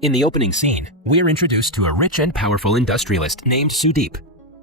In the opening scene, we are introduced to a rich and powerful industrialist named Sudeep.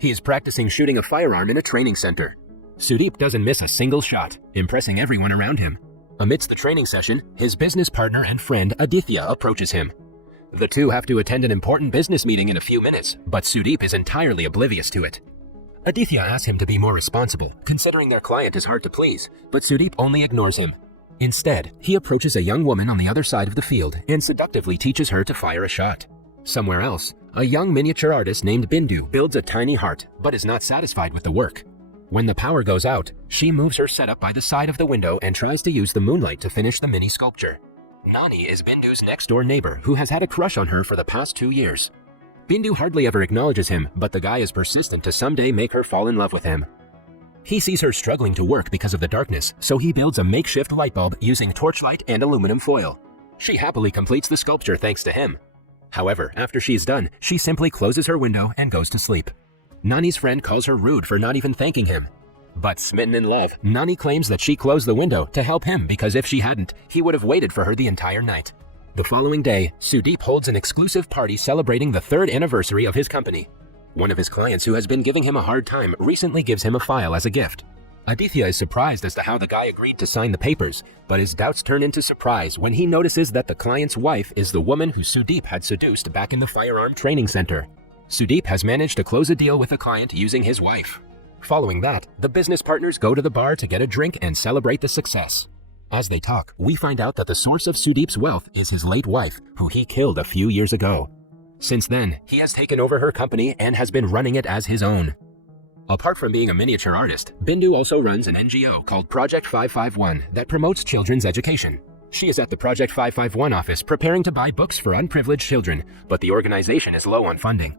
He is practicing shooting a firearm in a training center. Sudeep doesn't miss a single shot, impressing everyone around him. Amidst the training session, his business partner and friend Aditya approaches him. The two have to attend an important business meeting in a few minutes, but Sudeep is entirely oblivious to it. Aditya asks him to be more responsible, considering their client is hard to please, but Sudeep only ignores him. Instead, he approaches a young woman on the other side of the field and seductively teaches her to fire a shot. Somewhere else, a young miniature artist named Bindu builds a tiny heart, but is not satisfied with the work. When the power goes out, she moves her setup by the side of the window and tries to use the moonlight to finish the mini sculpture. Nani is Bindu's next-door neighbor who has had a crush on her for the past 2 years. Bindu hardly ever acknowledges him, but the guy is persistent to someday make her fall in love with him. He sees her struggling to work because of the darkness, so he builds a makeshift light bulb using torchlight and aluminum foil. She happily completes the sculpture thanks to him. However, after she's done, she simply closes her window and goes to sleep. Nani's friend calls her rude for not even thanking him. But smitten in love, Nani claims that she closed the window to help him because if she hadn't, he would have waited for her the entire night. The following day, Sudeep holds an exclusive party celebrating the 3rd anniversary of his company. One of his clients who has been giving him a hard time recently gives him a file as a gift. Aditya is surprised as to how the guy agreed to sign the papers, but his doubts turn into surprise when he notices that the client's wife is the woman who Sudeep had seduced back in the firearm training center. Sudeep has managed to close a deal with the client using his wife. Following that, the business partners go to the bar to get a drink and celebrate the success. As they talk, we find out that the source of Sudeep's wealth is his late wife, who he killed a few years ago. Since then, he has taken over her company and has been running it as his own. Apart from being a miniature artist, Bindu also runs an NGO called Project 551 that promotes children's education. She is at the Project 551 office preparing to buy books for unprivileged children, but the organization is low on funding.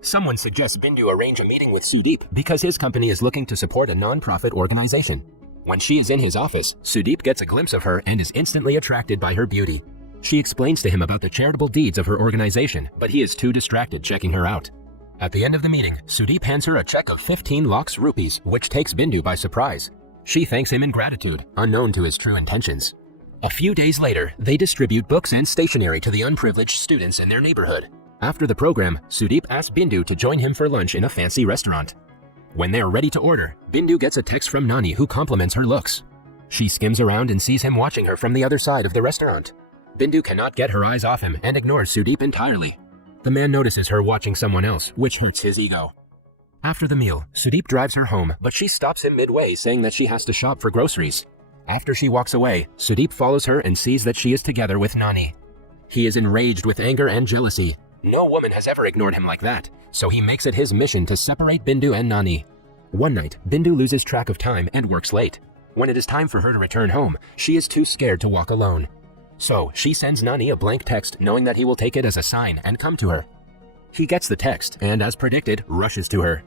Someone suggests Bindu arrange a meeting with Sudeep because his company is looking to support a non-profit organization. When she is in his office, Sudeep gets a glimpse of her and is instantly attracted by her beauty. She explains to him about the charitable deeds of her organization, but he is too distracted checking her out. At the end of the meeting, Sudeep hands her a check of 15 lakhs rupees, which takes Bindu by surprise. She thanks him in gratitude, unknown to his true intentions. A few days later, they distribute books and stationery to the unprivileged students in their neighborhood. After the program, Sudeep asks Bindu to join him for lunch in a fancy restaurant. When they are ready to order, Bindu gets a text from Nani who compliments her looks. She skims around and sees him watching her from the other side of the restaurant. Bindu cannot get her eyes off him and ignores Sudeep entirely. The man notices her watching someone else, which hurts his ego. After the meal, Sudeep drives her home, but she stops him midway saying that she has to shop for groceries. After she walks away, Sudeep follows her and sees that she is together with Nani. He is enraged with anger and jealousy. No woman has ever ignored him like that, so he makes it his mission to separate Bindu and Nani. One night, Bindu loses track of time and works late. When it is time for her to return home, she is too scared to walk alone. So, she sends Nani a blank text knowing that he will take it as a sign and come to her. He gets the text and, as predicted, rushes to her.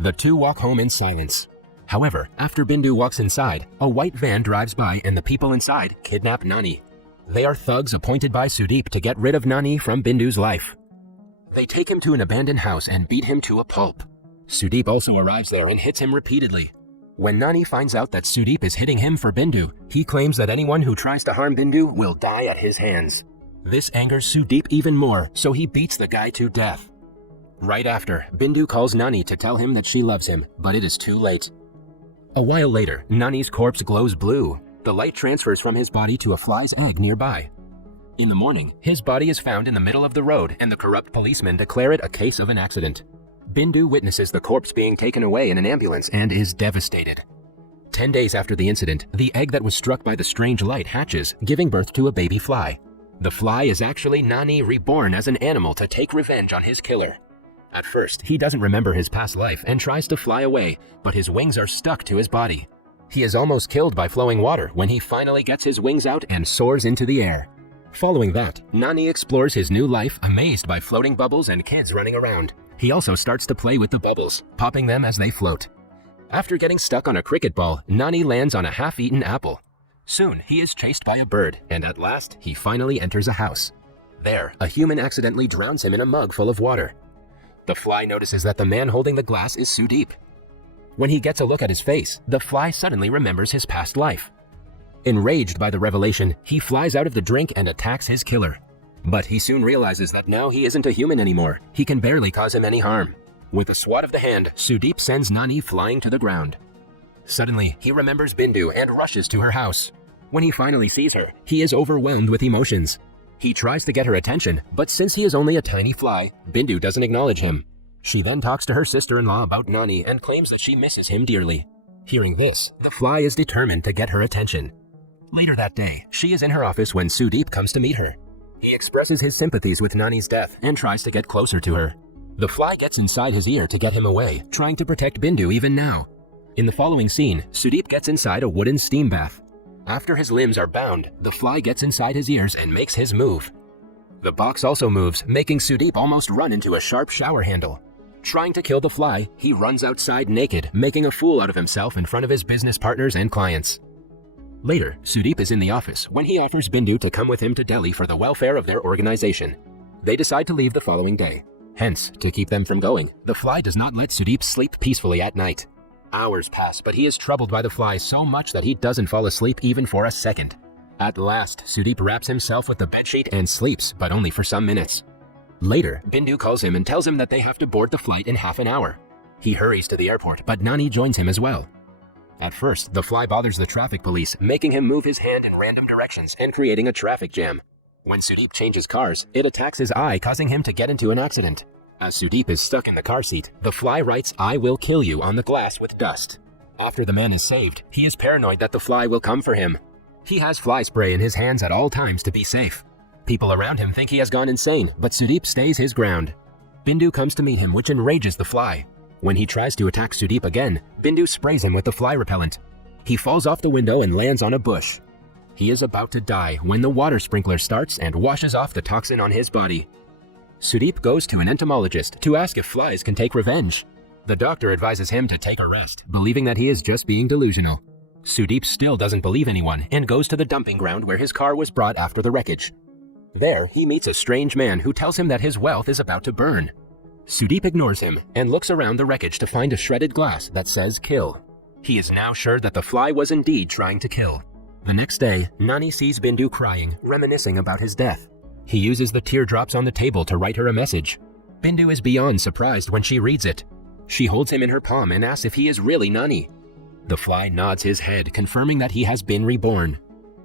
The two walk home in silence. However, after Bindu walks inside, a white van drives by and the people inside kidnap Nani. They are thugs appointed by Sudeep to get rid of Nani from Bindu's life. They take him to an abandoned house and beat him to a pulp. Sudeep also arrives there and hits him repeatedly. When Nani finds out that Sudeep is hitting him for Bindu, he claims that anyone who tries to harm Bindu will die at his hands. This angers Sudeep even more, so he beats the guy to death. Right after, Bindu calls Nani to tell him that she loves him, but it is too late. A while later, Nani's corpse glows blue. The light transfers from his body to a fly's egg nearby. In the morning, his body is found in the middle of the road and the corrupt policemen declare it a case of an accident. Bindu witnesses the corpse being taken away in an ambulance and is devastated. 10 days after the incident, the egg that was struck by the strange light hatches, giving birth to a baby fly. The fly is actually Nani reborn as an animal to take revenge on his killer. At first, he doesn't remember his past life and tries to fly away, but his wings are stuck to his body. He is almost killed by flowing water when he finally gets his wings out and soars into the air. Following that, Nani explores his new life amazed by floating bubbles and kids running around. He also starts to play with the bubbles, popping them as they float. After getting stuck on a cricket ball, Nani lands on a half-eaten apple. Soon, he is chased by a bird, and at last, he finally enters a house. There, a human accidentally drowns him in a mug full of water. The fly notices that the man holding the glass is Sudeep. When he gets a look at his face, the fly suddenly remembers his past life. Enraged by the revelation, he flies out of the drink and attacks his killer. But he soon realizes that now he isn't a human anymore. He can barely cause him any harm. With a swat of the hand, Sudeep sends Nani flying to the ground. Suddenly, he remembers Bindu and rushes to her house. When he finally sees her, he is overwhelmed with emotions. He tries to get her attention, but since he is only a tiny fly, Bindu doesn't acknowledge him. She then talks to her sister-in-law about Nani and claims that she misses him dearly. Hearing this, the fly is determined to get her attention. Later that day, she is in her office when Sudeep comes to meet her. He expresses his sympathies with Nani's death and tries to get closer to her. The fly gets inside his ear to get him away, trying to protect Bindu even now. In the following scene, Sudeep gets inside a wooden steam bath. After his limbs are bound, the fly gets inside his ears and makes his move. The box also moves, making Sudeep almost run into a sharp shower handle. Trying to kill the fly, he runs outside naked, making a fool out of himself in front of his business partners and clients. Later, Sudeep is in the office when he offers Bindu to come with him to Delhi for the welfare of their organization. They decide to leave the following day. Hence, to keep them from going, the fly does not let Sudeep sleep peacefully at night. Hours pass, but he is troubled by the fly so much that he doesn't fall asleep even for a second. At last, Sudeep wraps himself with the bedsheet and sleeps, but only for some minutes. Later, Bindu calls him and tells him that they have to board the flight in half an hour. He hurries to the airport, but Nani joins him as well. At first, the fly bothers the traffic police, making him move his hand in random directions and creating a traffic jam. When Sudeep changes cars, it attacks his eye, causing him to get into an accident. As Sudeep is stuck in the car seat, the fly writes "I will kill you" on the glass with dust. After the man is saved, he is paranoid that the fly will come for him. He has fly spray in his hands at all times to be safe. People around him think he has gone insane, but Sudeep stays his ground. Bindu comes to meet him, which enrages the fly. When he tries to attack Sudeep again, Bindu sprays him with the fly repellent. He falls off the window and lands on a bush. He is about to die when the water sprinkler starts and washes off the toxin on his body. Sudeep goes to an entomologist to ask if flies can take revenge. The doctor advises him to take a rest, believing that he is just being delusional. Sudeep still doesn't believe anyone and goes to the dumping ground where his car was brought after the wreckage. There, he meets a strange man who tells him that his wealth is about to burn. Sudeep ignores him and looks around the wreckage to find a shredded glass that says "kill." He is now sure that the fly was indeed trying to kill. The next day, Nani sees Bindu crying, reminiscing about his death. He uses the teardrops on the table to write her a message. Bindu is beyond surprised when she reads it. She holds him in her palm and asks if he is really Nani. The fly nods his head, confirming that he has been reborn.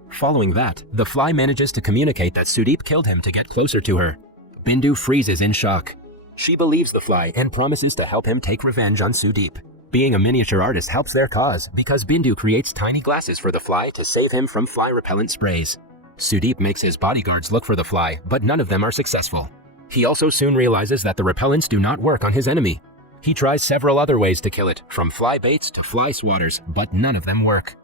Following that, the fly manages to communicate that Sudeep killed him to get closer to her. Bindu freezes in shock. She believes the fly and promises to help him take revenge on Sudeep. Being a miniature artist helps their cause because Bindu creates tiny glasses for the fly to save him from fly repellent sprays. Sudeep makes his bodyguards look for the fly, but none of them are successful. He also soon realizes that the repellents do not work on his enemy. He tries several other ways to kill it, from fly baits to fly swatters, but none of them work.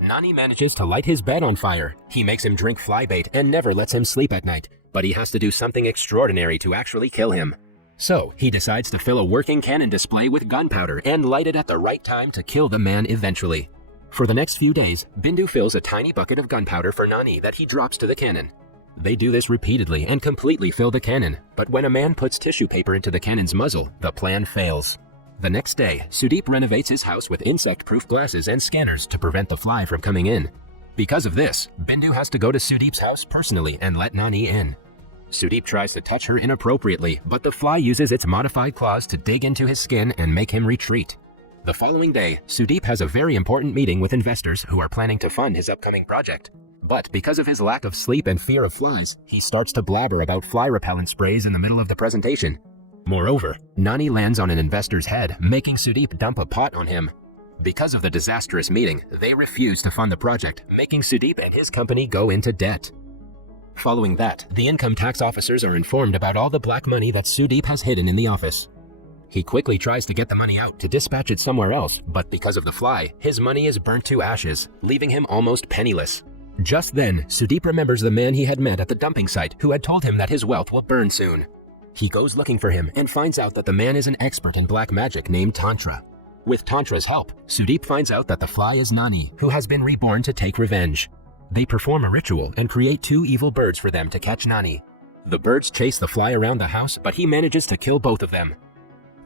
Nani manages to light his bed on fire. He makes him drink fly bait and never lets him sleep at night, but he has to do something extraordinary to actually kill him. So, he decides to fill a working cannon display with gunpowder and light it at the right time to kill the man eventually. For the next few days, Bindu fills a tiny bucket of gunpowder for Nani that he drops to the cannon. They do this repeatedly and completely fill the cannon, but when a man puts tissue paper into the cannon's muzzle, the plan fails. The next day, Sudeep renovates his house with insect-proof glasses and scanners to prevent the fly from coming in. Because of this, Bindu has to go to Sudeep's house personally and let Nani in. Sudeep tries to touch her inappropriately, but the fly uses its modified claws to dig into his skin and make him retreat. The following day, Sudeep has a very important meeting with investors who are planning to fund his upcoming project. But because of his lack of sleep and fear of flies, he starts to blabber about fly repellent sprays in the middle of the presentation. Moreover, Nani lands on an investor's head, making Sudeep dump a pot on him. Because of the disastrous meeting, they refuse to fund the project, making Sudeep and his company go into debt. Following that, the income tax officers are informed about all the black money that Sudeep has hidden in the office. He quickly tries to get the money out to dispatch it somewhere else, but because of the fly, his money is burnt to ashes, leaving him almost penniless. Just then, Sudeep remembers the man he had met at the dumping site who had told him that his wealth will burn soon. He goes looking for him and finds out that the man is an expert in black magic named Tantra. With Tantra's help, Sudeep finds out that the fly is Nani, who has been reborn to take revenge. They perform a ritual and create 2 evil birds for them to catch Nani. The birds chase the fly around the house, but he manages to kill both of them.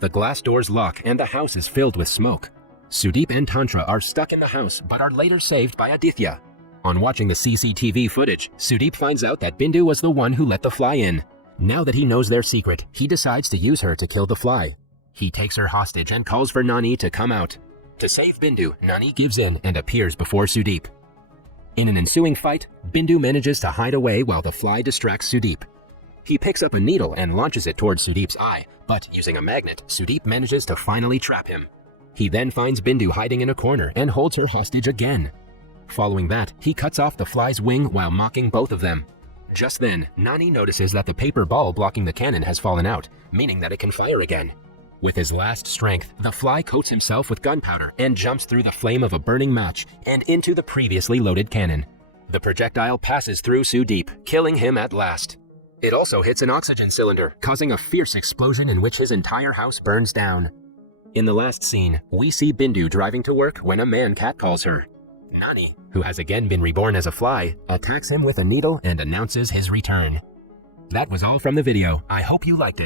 The glass doors lock and the house is filled with smoke. Sudeep and Tantra are stuck in the house but are later saved by Aditya. On watching the CCTV footage, Sudeep finds out that Bindu was the one who let the fly in. Now that he knows their secret, he decides to use her to kill the fly. He takes her hostage and calls for Nani to come out. To save Bindu, Nani gives in and appears before Sudeep. In an ensuing fight, Bindu manages to hide away while the fly distracts Sudeep. He picks up a needle and launches it towards Sudeep's eye, but using a magnet, Sudeep manages to finally trap him. He then finds Bindu hiding in a corner and holds her hostage again. Following that, he cuts off the fly's wing while mocking both of them. Just then, Nani notices that the paper ball blocking the cannon has fallen out, meaning that it can fire again. With his last strength, the fly coats himself with gunpowder and jumps through the flame of a burning match and into the previously loaded cannon. The projectile passes through Sudeep, killing him at last. It also hits an oxygen cylinder, causing a fierce explosion in which his entire house burns down. In the last scene, we see Bindu driving to work when a man catcalls her. Nani, who has again been reborn as a fly, attacks him with a needle and announces his return. That was all from the video. I hope you liked it.